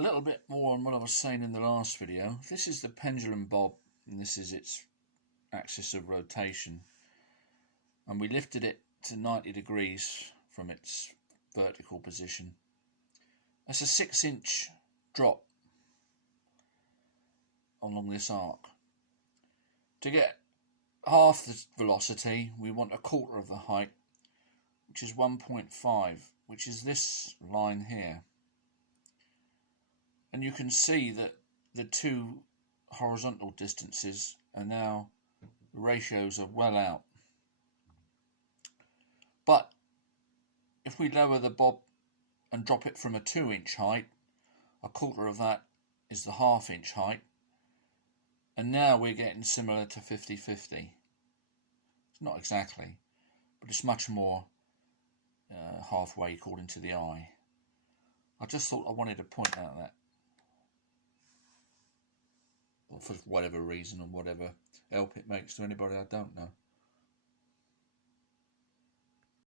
a little bit more on what I was saying in the last video. This is the pendulum bob, and this is its axis of rotation. And we lifted it to 90 degrees from its vertical position. That's a 6-inch drop along this arc. To get half the velocity, we want a quarter of the height, which is 1.5, which is this line here. And you can see that the two horizontal distances are now, the ratios are well out. But if we lower the bob and drop it from a 2-inch height, a quarter of that is the 1/2-inch height. And now we're getting similar to 50-50. It's not exactly, but it's much more halfway according to the eye. I just thought I wanted to point out that, for whatever reason and whatever help it makes to anybody, I don't know.